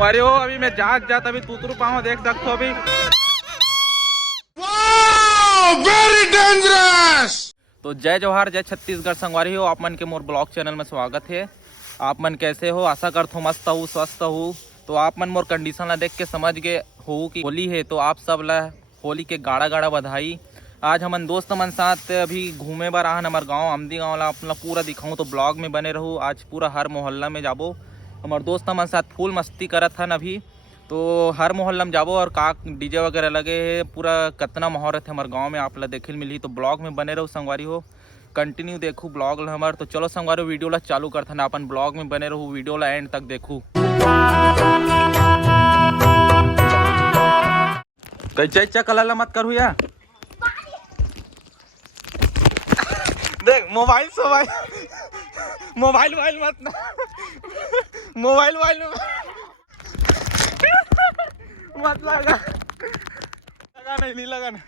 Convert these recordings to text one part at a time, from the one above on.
अरे हो अभी मैं जात अभी तूतरू पाऊँ देख सकते हो अभी। Very dangerous. तो जय जवाहर जय छत्तीसगढ़ संगवारी हो, आप मन के मोर ब्लॉग चैनल में स्वागत है। आप मन कैसे हो? आशा करता हूँ मस्त हूँ स्वस्थ हूँ। तो आप मन मोर कंडीशन ला देख के समझ गए हो कि होली है, तो आप सब ला होली के गाड़ा गाड़ा बधाई। आज हमन दोस्त मन साथ अभी घूमे बर आहन हमार गाँव अमदी गाँव ला अपना पूरा दिखाऊँ, तो ब्लॉग में बने रहूँ। आज पूरा हर मोहल्ला में जाबो, हमार दोस्त मन साथ फुल मस्ती करत हन अभी। तो हर मोहल्ला में जाबो और का डीजे वगैरह लगे है, पूरा कतना माहौल है हमारे गांव में आप ला देखे मिली। तो ब्लॉग में बने रहो संगवारी हो, कंटिन्यू देखू ब्लॉग ला हमार। तो चलो संगवारी वीडियो ला चालू करते हैं, अपन ब्लॉग में बने रहू, वीडियो ला एंड तक देखू। कैचा इच्चा कलर मत करू यार, देख मोबाइल मोबाइल मत ना, मोबाइल मत लगा नहीं लगा ना।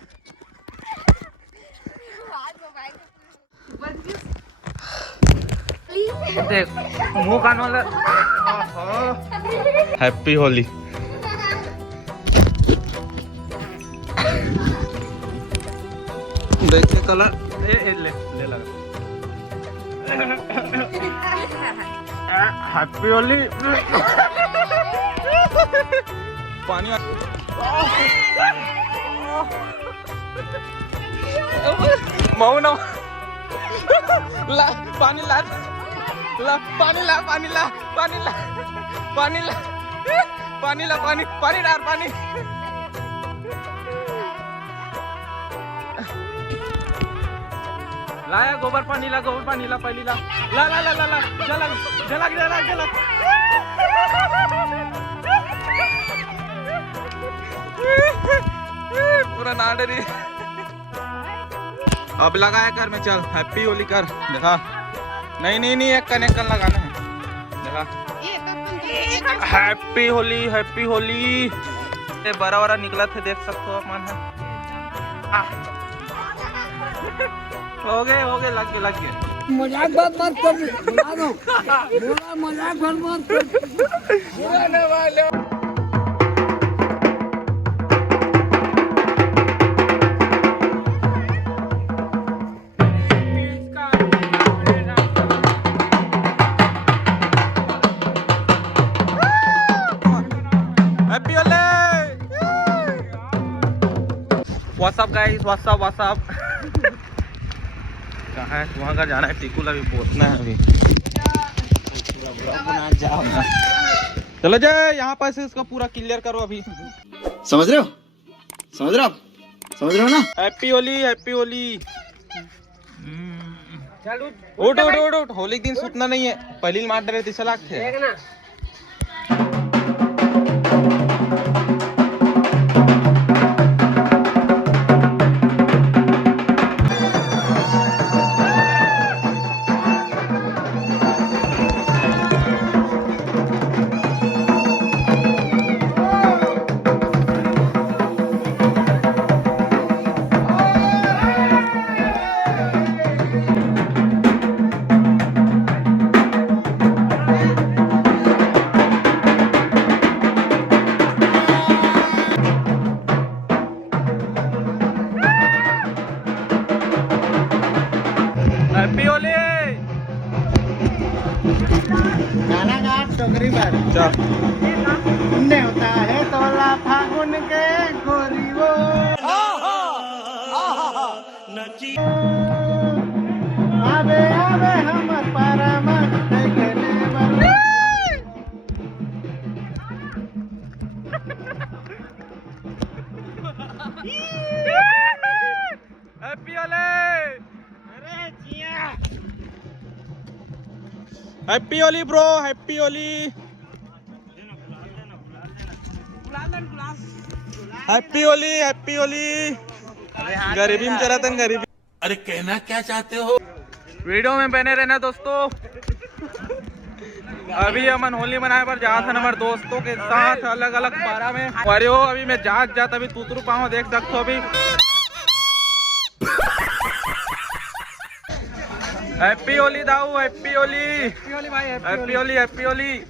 देख मुंह कान वाला। हैप्पी होली। देखिए कलर ले लगा। हैप्पी होली। पानी मऊ ना ला पानी ला पानी ला पानी ला पानी ला पानी ला पानी ला पानी पानी डाल पानी। लाया गोबर पानी ला पहली ला ला ला ला ला ला झलक पूरा नाडरी। अब लगाया कर में, चल हैप्पी होली कर देखा। नहीं एक कनेक्शन लगाना है देखा। हैप्पी होली ये बड़ा निकला थे देख सकते हो अपन। हो गए लग गए। मजाक बात मत कर, मजाक मत कर। व्हाट्सअप गाइस, व्हाट्सअप कहाँ है? वहाँ का जाना है, टिकू अभी पहुँचना है अभी। चलो जाए यहाँ पर से इसको पूरा क्लियर करो अभी। समझ रहे हो ना? हैप्पी होली। उठ होली के दिन सूतना नहीं है, पहली मार डरे थे सलाख थे। हैप्पी होली। गाना गा टोकरी बार होता है तोला फागुन के गोरी वो आवे हमर पारामा happy Holi. Happy Holi bro, happy Holi. Happy Holi. गरीबी में चला था गरीबी। अरे कहना क्या चाहते हो? वीडियो में बने रहना दोस्तों। अभी हमन होली मनाए पर जात हन हमारे दोस्तों के साथ अलग अलग पारा में। अरे हो अभी मैं जात अभी तूतरू पाऊँ देख सकते हो अभी। हैप्पी होली दाऊ, हैप्पी होली भाई, हैप्पी होली।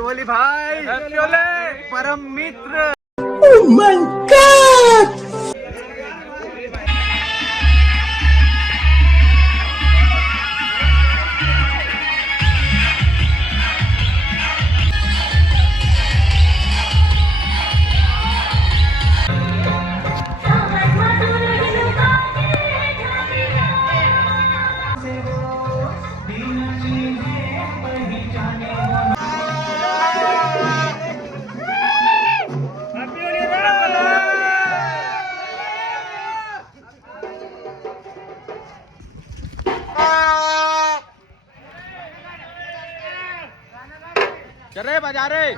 बोली भाई परम मित्र। चल रहे बजा रहे।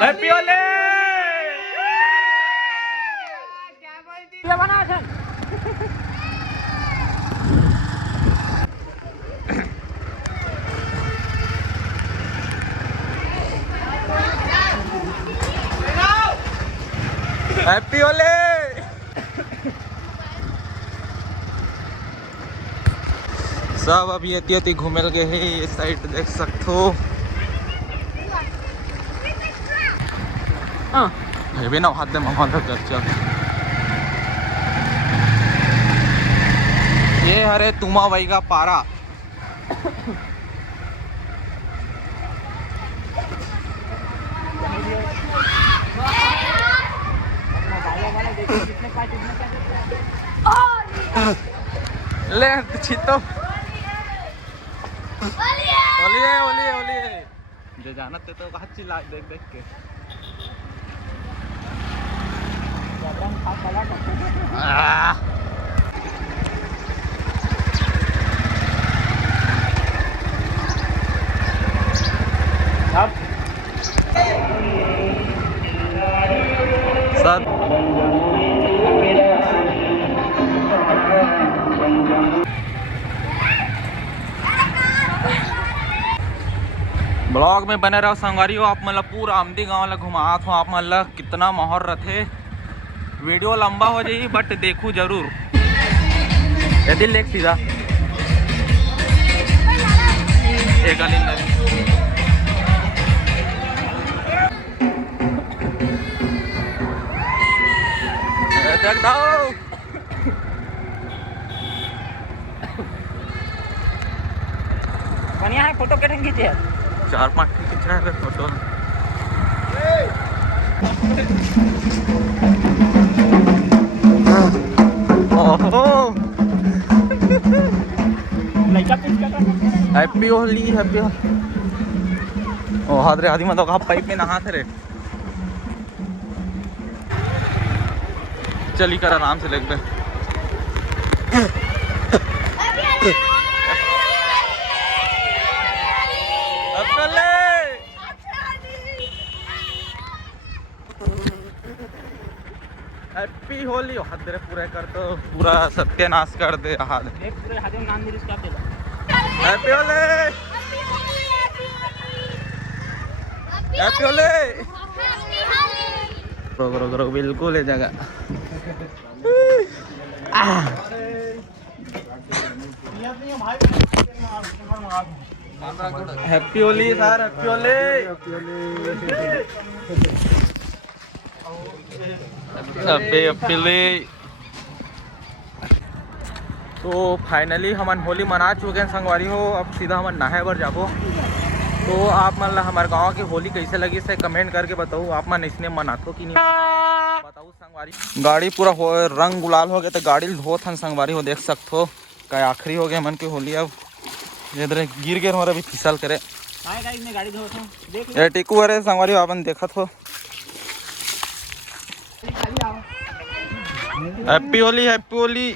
हैप्पी होली। हैप्पी होली। सब अभी अति घूमेल गए है। ये साइड देख सकते हो। ये भी ना हाथ दे मामा का घर चल। ये हरे तुमा वही का पारा। ले छितो ओलिए ओलिए ओलिए जे जानत ते तो कहाँ चिल्ला देख देख के। सब ब्लॉग में बने रहो संगवारी हो। आप मतलब पूरा आमदी गांव ला घुमात हो। आप मतलब कितना माहौल रथे। वीडियो लंबा हो जाए बट देखू जरूर। यदि लेक सीधा एक देख दो। बढ़िया है। फोटो कैसे खींचे? 4-5 खींच रहा है फोटो। Happy Holi happy. ओ हादरे आदि मतलब आप पाइप में नहा थे रे। चली कर आराम से लेके हैप्पी होली। हाथ रे पूरा कर तो पूरा सत्यानाश कर दे। हाथ पूरे हाथ में नाम दे इसका आपके। Happy Holi happy Holi. करो करो करो बिल्कुल ये जगह। Happy Holi sir, happy Holi. Happy Holi. तो फाइनली हमन होली मना चुके हैं संगवारी हो। अब सीधा हमन नहाए बर जाबो। तो आप मन ला हमारे गाँव की होली कैसे लगी से कमेंट करके बताओ। आप मन इसने मनाथो कि नहीं बताओ संगवारी। गाड़ी पूरा हो रंग गुलाल हो गया तो गाड़ी धोत हन संगवारी हो, देख सकते हो। क्या आखिरी हो गया मन की होली। अब इधर गिर गए हमारा भी फिसल करे। गाइस मैं गाड़ी धोता हूं, देख ये टिकू अरे संगवारी आपन देखत हो। Happy Holi, happy Holi.